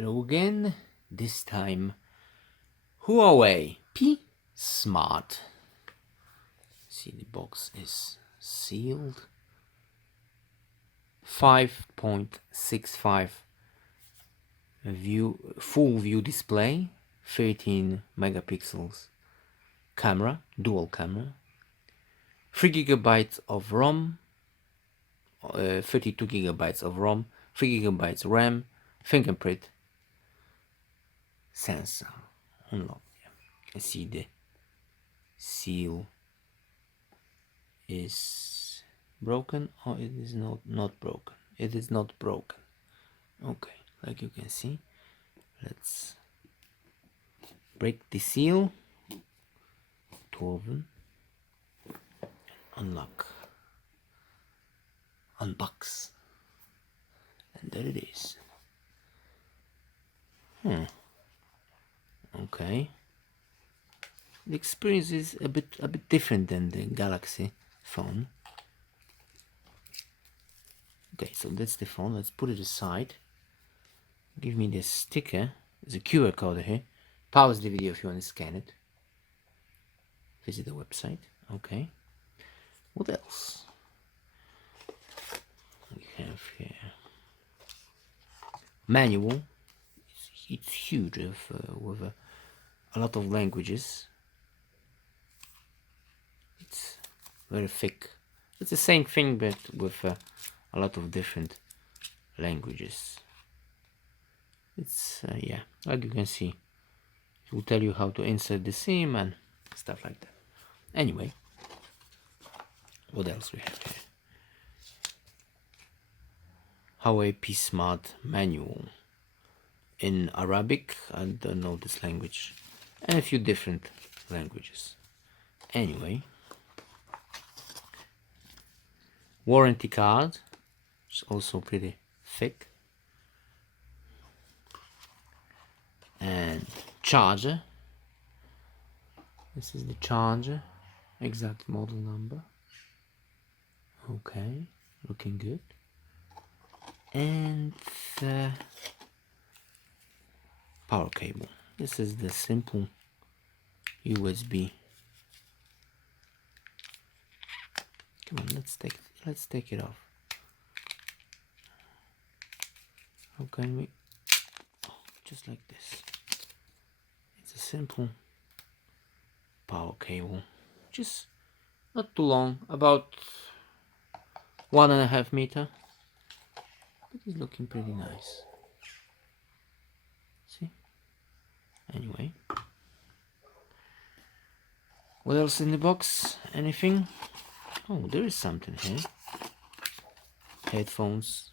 Hello again, this time Huawei P Smart. See, the box is sealed. 5.65 full view display, 13 megapixels camera, dual camera, 3 gigabytes of ROM, 32 gigabytes of ROM, 3 gigabytes RAM, fingerprint sensor. Unlock. You can see the seal is broken, or it is not broken. It is not broken. Okay, like you can see, let's break the seal to open, unlock, unbox, and there it is. Okay, the experience is a bit different than the Galaxy phone. Okay, so that's the phone. Let's put it aside. Give me the sticker. There's a QR code here. Pause the video if you want to scan it. Visit the website. Okay. What else? We have here manual. It's huge, with a lot of languages. It's very thick. It's the same thing, but with a lot of different languages. It's yeah, like you can see, it will tell you how to insert the SIM and stuff like that. Anyway, what else we have here? Huawei P Smart manual in Arabic, I don't know this language, and a few different languages. Anyway, warranty card, which is also pretty thick, and charger. This is the charger, exact model number. Okay, looking good. And power cable. This is the simple USB. Come on, let's take it off. How can we? Oh, just like this. It's a simple power cable, just not too long, about 1.5 meters, but it's looking pretty nice. See? Anyway, what else in the box? Anything? Oh, there is something here. Headphones,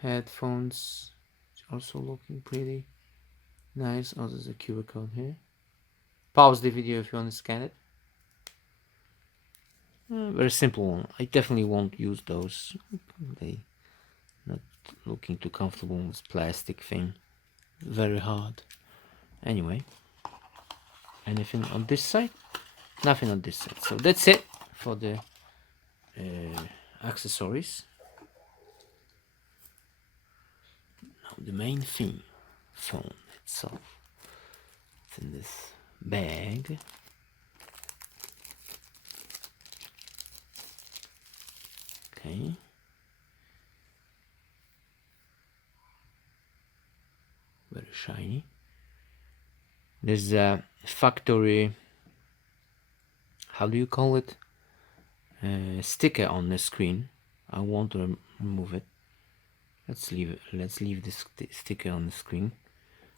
it's also looking pretty nice. Oh, there's a QR code here. Pause the video if you want to scan it. Very simple one. I definitely won't use those. They not looking too comfortable with this plastic thing. Very hard. Anyway, anything on this side? Nothing on this side. So that's it for the accessories. Now the main thing, phone itself. It's in this bag. Okay. Very shiny. There's a factory, how do you call it, sticker on the screen. I want to remove it. Let's leave this sticker on the screen.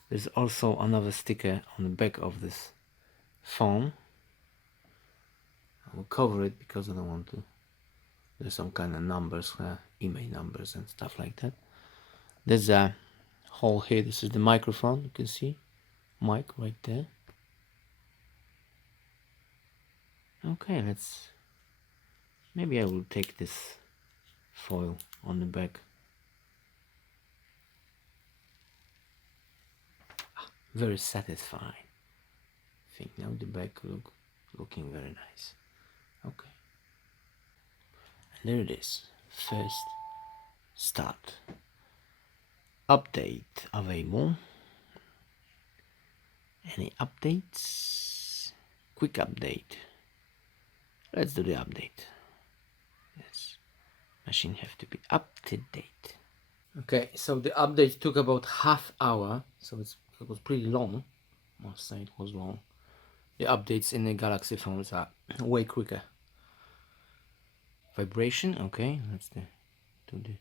There's also another sticker on the back of this phone. I will cover it because I don't want to. There's some kind of numbers, email numbers and stuff like that. There's a hole here. This is the microphone. You can see mic right there. Okay, maybe I will take this foil on the back. Very satisfying. I think now the back looking very nice. Okay, and there it is. First start. Update available. Any updates? Quick update. Let's do the update. Yes, machine have to be up to date. Okay, so the update took about half hour, so it was pretty long. Must say it was long. The updates in the Galaxy phones are way quicker. Vibration, okay, let's do the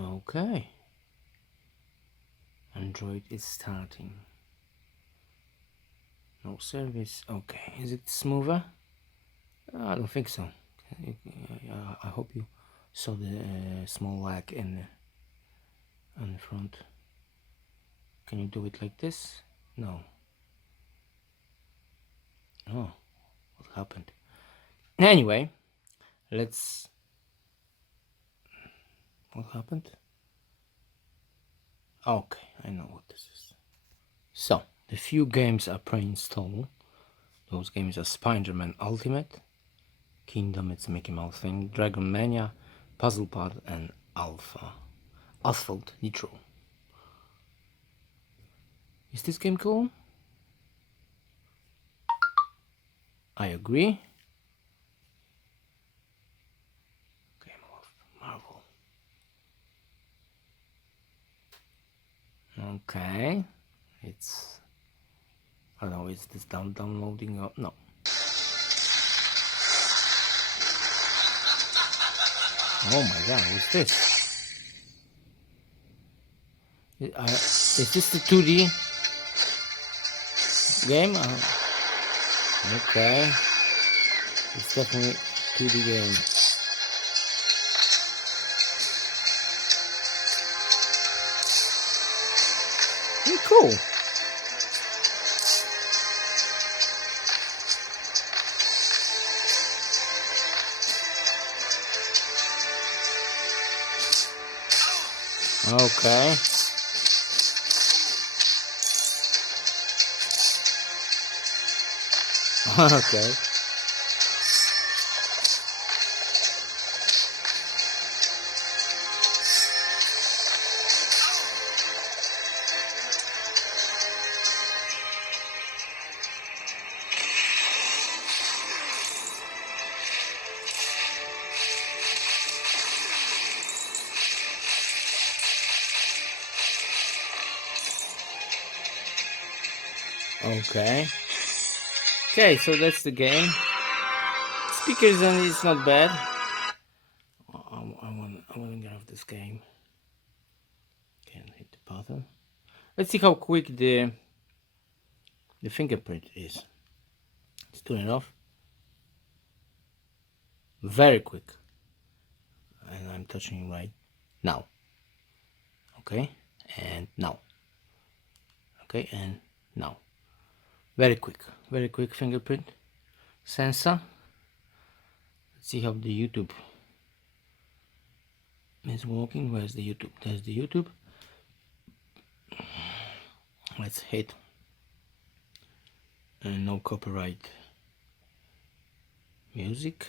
okay. Android is starting. No service. Okay, is it smoother? I don't think so. I hope you saw the small lag on the front. Can you do it like this? No. Oh, what happened? Anyway, let's. What happened? Okay, I know what this is. So, the few games are pre-installed. Those games are Spider-Man Ultimate, Kingdom, it's a Mickey Mouse thing, Dragon Mania, Puzzle Pod, and Asphalt Nitro. Is this game cool? I agree. Game of Marvel. Okay, it's. I don't know, is this downloading or no? Oh my god, what's this? Is this the 2D game? Okay, it's definitely 2D game. Pretty cool. Okay. Okay. Okay. Okay, so that's the game. Speakers and it's not bad. I want to get off this game. Can't hit the button. Let's see how quick the fingerprint is. Let's turn it off. Very quick. And I'm touching right now. Okay, and now. Okay, and now. Very quick fingerprint sensor. Let's see how the YouTube is working. Where's the YouTube? There's the YouTube. Let's hit no copyright music.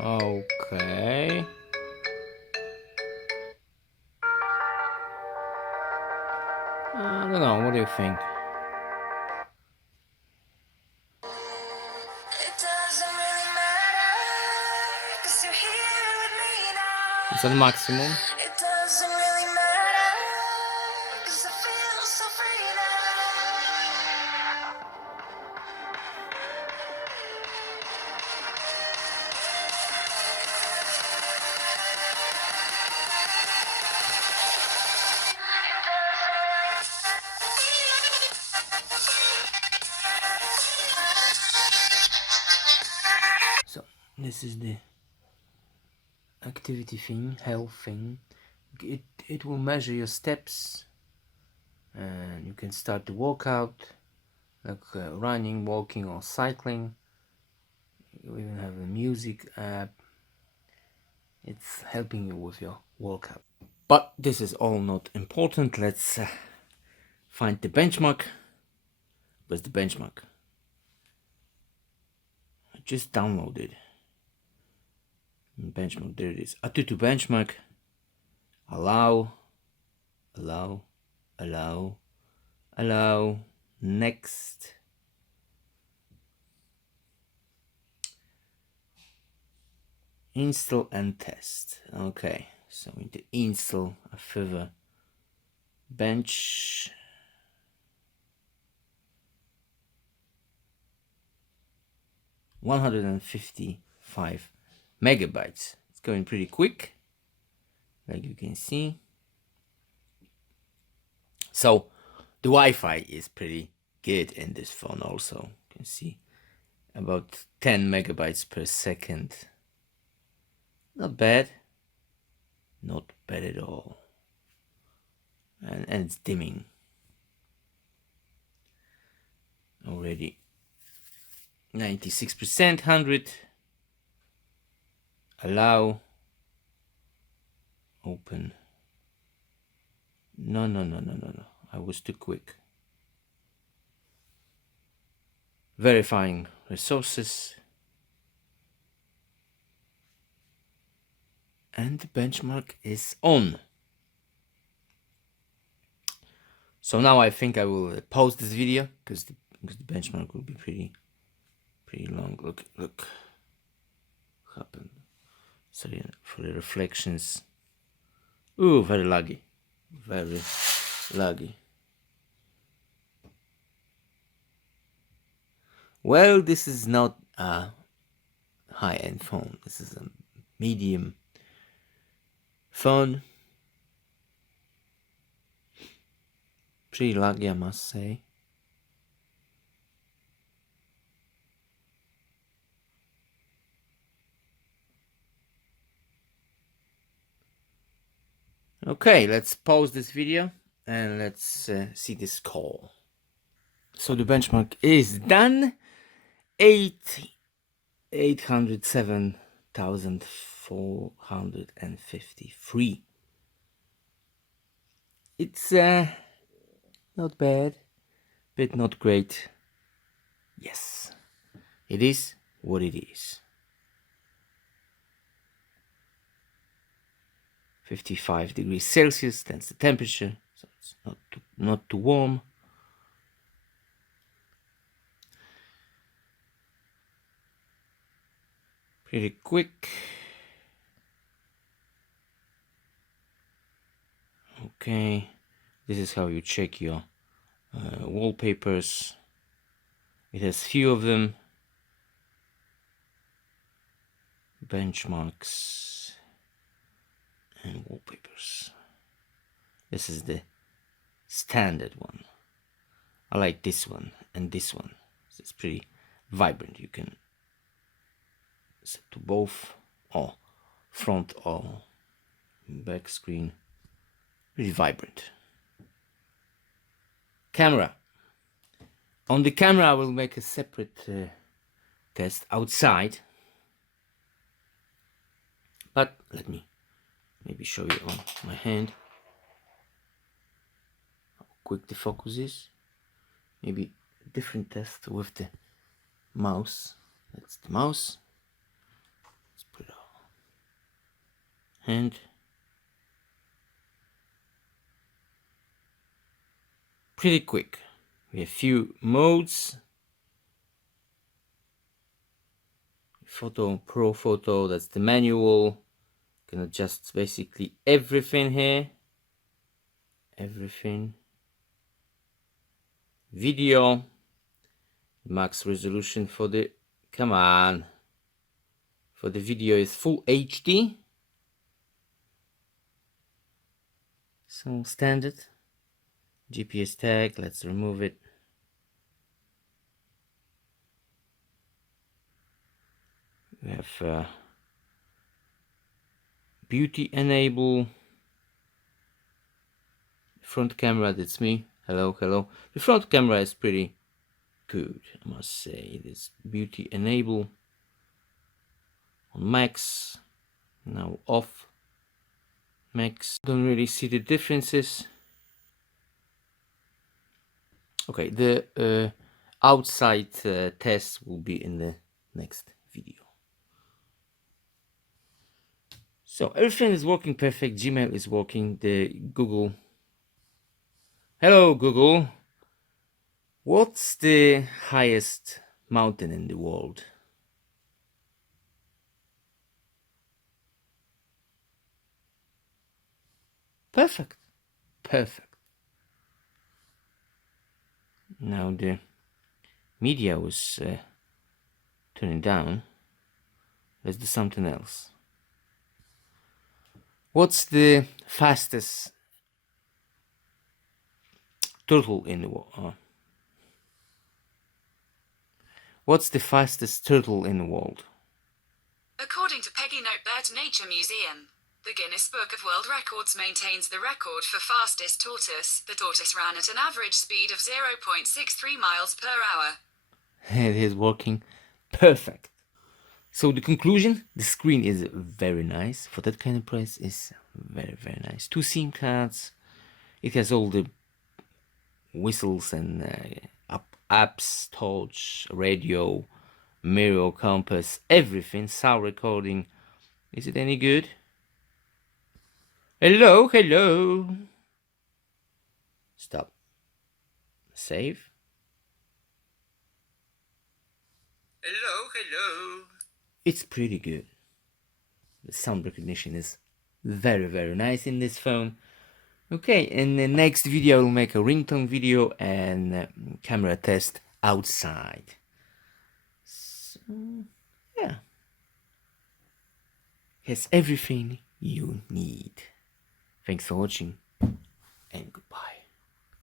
Okay. I don't know, what do you think? It's at maximum. So this is the activity thing, health thing. It will measure your steps, and you can start the workout, like running, walking, or cycling. You even have a music app. It's helping you with your workout. But this is all not important. Let's find the benchmark. Where's the benchmark? just downloaded. Benchmark, there it is. ATUTU benchmark. Allow. Next. Install and test. Okay, so we need to install a further bench. $155 megabytes. It's going pretty quick, like you can see. So the Wi-Fi is pretty good in this phone also. You can see about 10 megabytes per second. Not bad. Not bad at all. And it's dimming already. 96%, 100. Allow. Open. No. I was too quick. Verifying resources. And the benchmark is on. So now I think I will pause this video because the benchmark will be pretty long. Look. Happened. Sorry for the reflections. Ooh, very laggy. Very laggy. Well, this is not a high-end phone. This is a medium phone. Pretty laggy, I must say. Okay, let's pause this video and let's see this call. So the benchmark is done. 807,453. It's not bad, but not great. Yes, it is what it is. 55 degrees Celsius, that's the temperature, so it's not too warm. Pretty quick. Okay, this is how you check your wallpapers. It has few of them. Benchmarks and wallpapers. This is the standard one. I like this one and this one. It's pretty vibrant. You can set to both, or front or back screen. Really vibrant. Camera. On the camera I will make a separate test outside, but let me maybe show you on my hand how quick the focus is. Maybe a different test with the mouse. That's the mouse. Let's put it on hand. Pretty quick. We have few modes. Photo, Pro Photo, that's the manual. Can adjust basically everything here. Everything. Video. Max resolution for the, come on. For the video is full HD. So standard. GPS tag, let's remove it. We have beauty enable. Front camera, that's me. Hello. The front camera is pretty good, I must say. It is beauty enable on max. Now off max. Don't really see the differences. Okay, the outside test will be in the next So everything is working perfect. Gmail is working. The Google. Hello, Google. What's the highest mountain in the world? Perfect. Perfect. Now the media was turning down. Let's do something else. What's the fastest turtle in the world? What's the fastest turtle in the world? According to Peggy Notebird Nature Museum, the Guinness Book of World Records maintains the record for fastest tortoise. The tortoise ran at an average speed of 0.63 miles per hour. It is working perfect. So the conclusion, the screen is very nice. For that kind of price, is very, very nice. 2 SIM cards. It has all the whistles and apps, touch, radio, mirror, compass, everything, sound recording. Is it any good? Hello, hello. Stop. Save. Hello, hello. It's pretty good. The sound recognition is very, very nice in this phone. Okay, in the next video I will make a ringtone video and camera test outside. So, yeah. Has everything you need. Thanks for watching and goodbye.